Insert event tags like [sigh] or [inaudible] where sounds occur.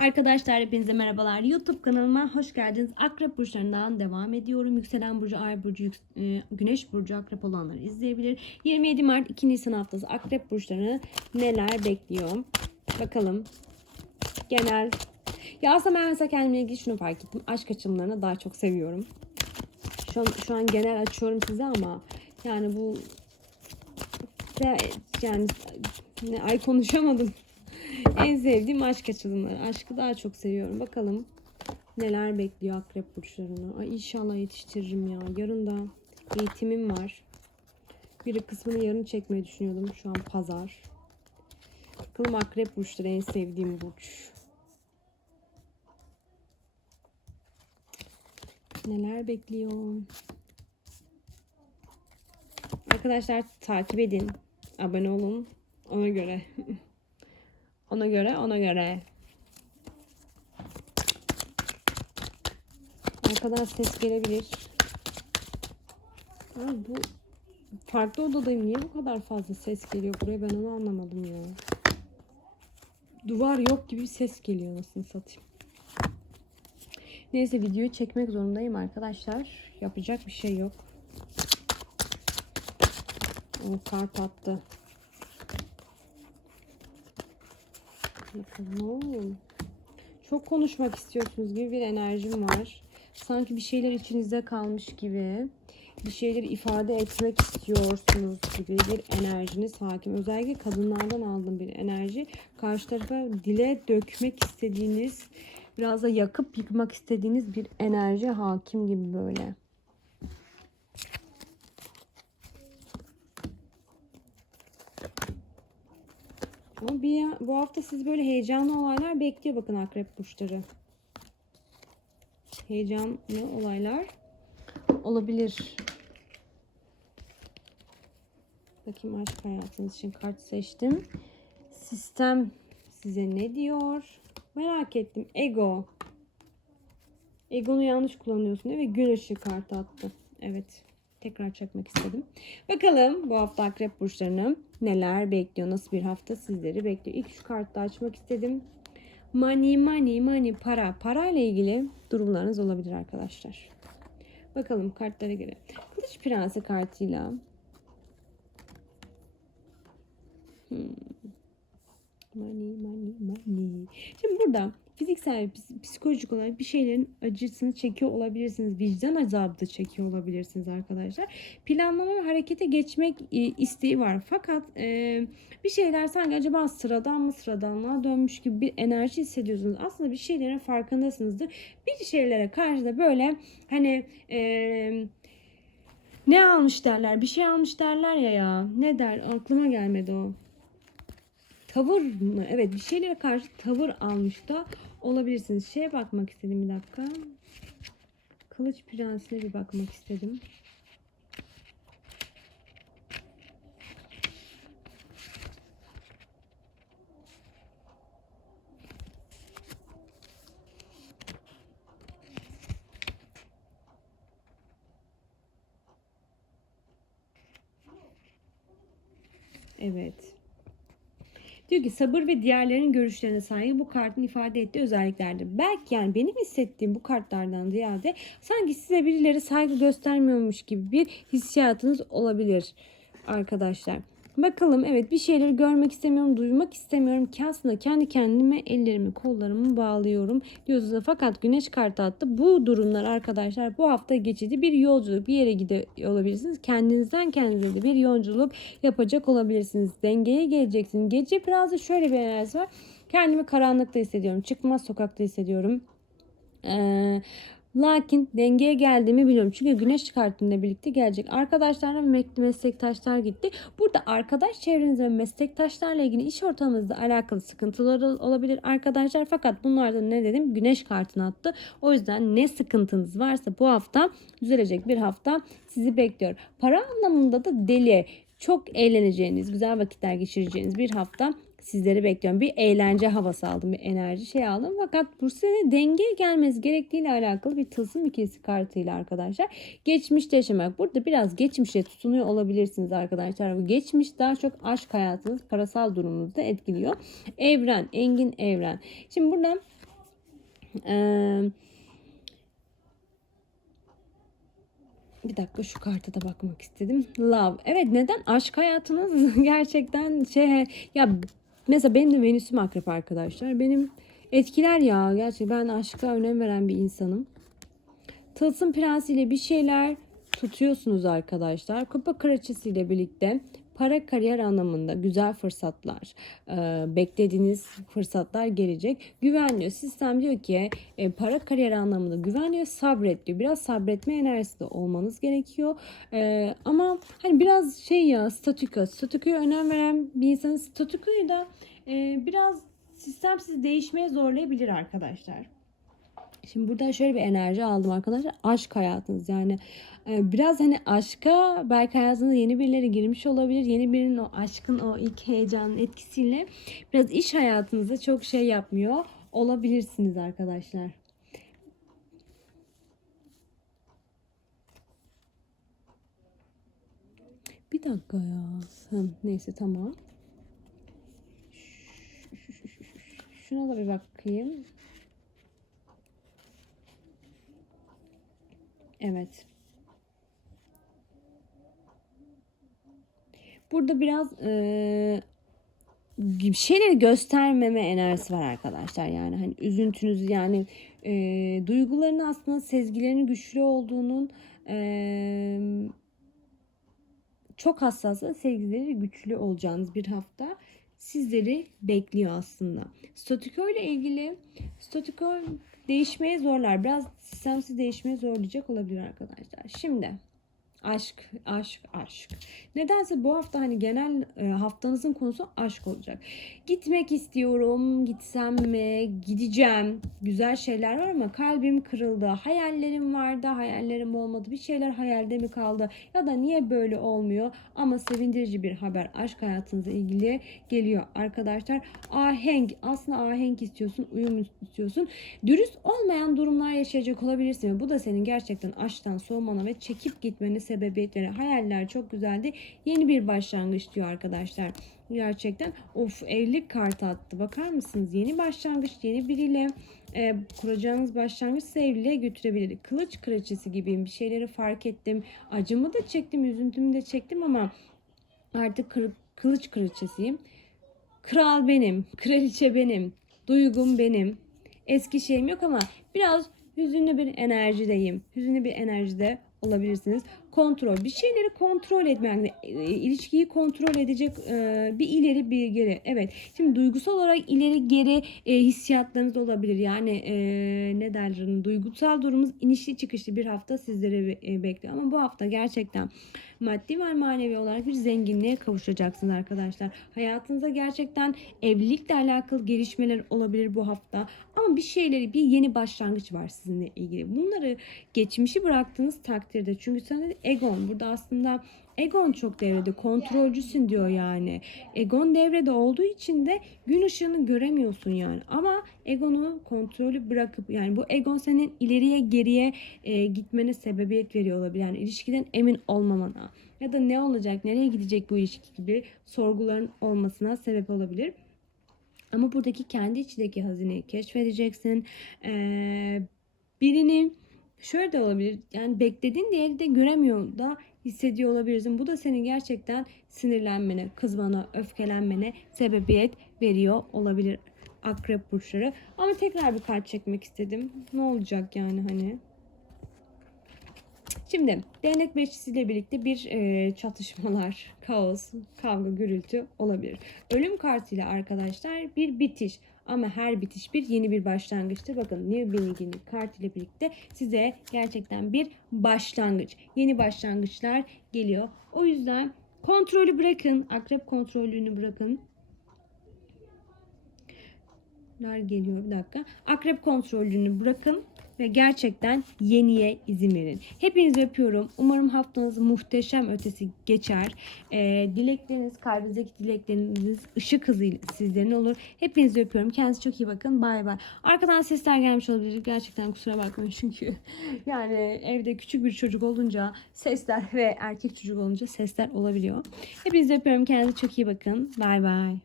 Arkadaşlar hepinize merhabalar. YouTube kanalıma hoş geldiniz. Akrep burçlarından devam ediyorum. Yükselen burcu, ay burcu, e, güneş burcu akrep olanları izleyebilir. 27 Mart 2 Nisan haftası akrep burçlarını neler bekliyor? Bakalım. Genel. Ya aslında ben mesela kendimle ilgili şunu fark ettim. Aşk açılımlarını daha çok seviyorum. Şu an, şu an genel açıyorum size ama yani bu yani ne, ay konuşamadım. En sevdiğim aşk açılımları. Aşkı daha çok seviyorum. Bakalım neler bekliyor akrep burçlarını. Ay inşallah yetiştiririm ya. Yarın da eğitimim var. Bir kısmını yarın çekmeyi düşünüyordum. Şu an pazar. Bakalım akrep burçları en sevdiğim burç. Neler bekliyor? Arkadaşlar takip edin. Abone olun. Ona göre. [laughs] Ona göre, ona göre. Arkadan ses gelebilir. Ha, bu farklı odadayım. Niye bu kadar fazla ses geliyor buraya? Ben onu anlamadım ya. Duvar yok gibi ses geliyor nasıl satayım. Neyse videoyu çekmek zorundayım arkadaşlar. Yapacak bir şey yok. O kart attı. Bakalım. Çok konuşmak istiyorsunuz gibi bir enerjim var. Sanki bir şeyler içinizde kalmış gibi. Bir şeyleri ifade etmek istiyorsunuz gibi bir enerjiniz hakim. Özellikle kadınlardan aldığım bir enerji. Karşı tarafa dile dökmek istediğiniz, biraz da yakıp yıkmak istediğiniz bir enerji hakim gibi böyle. Ama bir, bu hafta siz böyle heyecanlı olaylar bekliyor bakın akrep burçları. Heyecanlı olaylar olabilir. Bakayım aşk hayatınız için kart seçtim. Sistem size ne diyor? Merak ettim. Ego. Egonu yanlış kullanıyorsun değil mi? Gün ışığı kartı attı. Evet. Tekrar çakmak istedim. Bakalım bu hafta akrep burçlarını neler bekliyor? Nasıl bir hafta sizleri bekliyor? İlk şu kartı açmak istedim. Money, money, money, para. Parayla ilgili durumlarınız olabilir arkadaşlar. Bakalım kartlara göre. Kılıç Prensi kartıyla Hmm. Money, money, money. Şimdi burada fiziksel, ps- psikolojik olarak bir şeylerin acısını çekiyor olabilirsiniz. Vicdan azabı da çekiyor olabilirsiniz arkadaşlar. Planlama ve harekete geçmek e, isteği var. Fakat e, bir şeyler sanki acaba sıradan mı sıradanlığa dönmüş gibi bir enerji hissediyorsunuz. Aslında bir şeylerin farkındasınızdır. Bir şeylere karşı da böyle hani e, ne almış derler? Bir şey almış derler ya ya. Ne der? Aklıma gelmedi o tavır mı? Evet bir şeylere karşı tavır almış da olabilirsiniz. Şeye bakmak istedim bir dakika. Kılıç prensine bir bakmak istedim. Evet. Diyor ki sabır ve diğerlerinin görüşlerine saygı bu kartın ifade ettiği özelliklerdir. Belki yani benim hissettiğim bu kartlardan ziyade sanki size birileri saygı göstermiyormuş gibi bir hissiyatınız olabilir arkadaşlar. Bakalım evet bir şeyleri görmek istemiyorum, duymak istemiyorum ki aslında kendi kendime ellerimi kollarımı bağlıyorum diyorsunuz. Fakat güneş kartı attı. Bu durumlar arkadaşlar bu hafta geçici bir yolculuk bir yere gidiyor olabilirsiniz. Kendinizden kendinize de bir yolculuk yapacak olabilirsiniz. Dengeye geleceksiniz. Gece biraz da şöyle bir enerji var. Kendimi karanlıkta hissediyorum. Çıkmaz sokakta hissediyorum. Ee, Lakin dengeye geldiğimi biliyorum. Çünkü güneş kartıyla birlikte gelecek. Arkadaşlarla mek- meslektaşlar gitti. Burada arkadaş çevrenizde ve meslektaşlarla ilgili iş ortamınızda alakalı sıkıntılar ol- olabilir arkadaşlar. Fakat bunlarda ne dedim? Güneş kartını attı. O yüzden ne sıkıntınız varsa bu hafta düzelecek bir hafta sizi bekliyor. Para anlamında da deli. Çok eğleneceğiniz, güzel vakitler geçireceğiniz bir hafta sizleri bekliyorum. Bir eğlence havası aldım, bir enerji şey aldım. Fakat bu sene dengeye gelmesi gerektiğiyle alakalı bir tılsım ikilisi kartıyla arkadaşlar. Geçmişte yaşamak. Burada biraz geçmişe tutunuyor olabilirsiniz arkadaşlar. Bu geçmiş daha çok aşk hayatınız, parasal durumunuzu da etkiliyor. Evren, engin evren. Şimdi buradan eee Bir dakika şu karta da bakmak istedim. Love. Evet neden? Aşk hayatınız [laughs] gerçekten şey ya mesela benim de Venüs'üm akrep arkadaşlar. Benim etkiler ya. Gerçi ben aşka önem veren bir insanım. Tılsım prensiyle bir şeyler tutuyorsunuz arkadaşlar. Kupa kraliçesiyle birlikte para kariyer anlamında güzel fırsatlar, e, beklediğiniz fırsatlar gelecek. Güvenliyor. Sistem diyor ki e, para kariyer anlamında güvenliyor, sabret diyor. Biraz sabretme enerjisi de olmanız gerekiyor. E, ama hani biraz şey ya statüko, statükoya önem veren bir insanın statükoyu da e, biraz sistem sizi değişmeye zorlayabilir arkadaşlar. Şimdi buradan şöyle bir enerji aldım arkadaşlar. Aşk hayatınız yani e, biraz hani aşka belki hayatınıza yeni birileri girmiş olabilir. Yeni birinin o aşkın o ilk heyecanın etkisiyle biraz iş hayatınızda çok şey yapmıyor olabilirsiniz arkadaşlar. Bir dakika ya. Hı, neyse tamam. Şuna da bir bakayım. Evet. Burada biraz e, şeyleri göstermeme enerjisi var arkadaşlar. Yani hani üzüntünüz yani e, duyguların aslında sezgilerinin güçlü olduğunun e, çok hassas sezgileri güçlü olacağınız bir hafta sizleri bekliyor aslında. Statiko ile ilgili statiko değişmeye zorlar. Biraz sistemsiz değişmeye zorlayacak olabilir arkadaşlar. Şimdi aşk, aşk, aşk. Nedense bu hafta hani genel e, haftanızın konusu aşk olacak. Gitmek istiyorum, gitsem mi, gideceğim. Güzel şeyler var ama kalbim kırıldı. Hayallerim vardı, hayallerim olmadı. Bir şeyler hayalde mi kaldı? Ya da niye böyle olmuyor? Ama sevindirici bir haber aşk hayatınızla ilgili geliyor arkadaşlar. Ahenk, aslında ahenk istiyorsun, uyum istiyorsun. Dürüst olmayan durumlar yaşayacak olabilirsin. Bu da senin gerçekten aşktan soğumana ve çekip gitmeni sebebiyet verir. Hayaller çok güzeldi. Yeni bir başlangıç diyor arkadaşlar. Gerçekten of evlilik kartı attı. Bakar mısınız? Yeni başlangıç, yeni biriyle e, kuracağınız başlangıç evliliğe götürebilir. Kılıç kraliçesi gibiyim. Bir şeyleri fark ettim. Acımı da çektim, üzüntümü de çektim ama artık kır, kılıç kraliçesiyim. Kral benim, kraliçe benim, duygum benim. Eski şeyim yok ama biraz hüzünlü bir enerjideyim. Hüzünlü bir enerjide olabilirsiniz. Kontrol. Bir şeyleri kontrol etmek. e, ilişkiyi kontrol edecek e, bir ileri bir geri. Evet. Şimdi duygusal olarak ileri geri e, hissiyatlarınız olabilir. Yani ne derler? Duygusal durumumuz inişli çıkışlı bir hafta sizlere be- bekliyor. Ama bu hafta gerçekten maddi ve manevi olarak bir zenginliğe kavuşacaksınız arkadaşlar. Hayatınızda gerçekten evlilikle alakalı gelişmeler olabilir bu hafta. Ama bir şeyleri bir yeni başlangıç var sizinle ilgili. Bunları geçmişi bıraktığınız takdirde çünkü sen egon burada aslında Egon çok devrede, kontrolcüsün diyor yani. Egon devrede olduğu için de gün ışığını göremiyorsun yani. Ama egonu kontrolü bırakıp yani bu egon senin ileriye geriye e, gitmene sebebiyet veriyor olabilir. Yani ilişkiden emin olmamana ya da ne olacak, nereye gidecek bu ilişki gibi sorguların olmasına sebep olabilir. Ama buradaki kendi içindeki hazineyi keşfedeceksin. Ee, birini şöyle de olabilir. Yani beklediğin değeri de göremiyor da hissediyor olabilirsin. Bu da senin gerçekten sinirlenmene, kızmana, öfkelenmene sebebiyet veriyor olabilir akrep burçları. Ama tekrar bir kart çekmek istedim. Ne olacak yani hani? Şimdi değnek beşlisiyle birlikte bir e, çatışmalar, kaos, kavga, gürültü olabilir. Ölüm kartıyla arkadaşlar bir bitiş. Ama her bitiş bir yeni bir başlangıçtır. Bakın New Beginning kart ile birlikte size gerçekten bir başlangıç. Yeni başlangıçlar geliyor. O yüzden kontrolü bırakın. Akrep kontrolünü bırakın. Geliyor bir dakika. Akrep kontrolünü bırakın. Ve gerçekten yeniye izin verin. Hepinizi öpüyorum. Umarım haftanız muhteşem ötesi geçer. Ee, dilekleriniz, kalbinizdeki dilekleriniz ışık hızıyla sizlerin olur. Hepinizi öpüyorum. Kendinize çok iyi bakın. Bay bay. Arkadan sesler gelmiş olabilir. Gerçekten kusura bakmayın [laughs] çünkü yani evde küçük bir çocuk olunca sesler ve erkek çocuk olunca sesler olabiliyor. Hepinizi öpüyorum. Kendinize çok iyi bakın. Bay bay.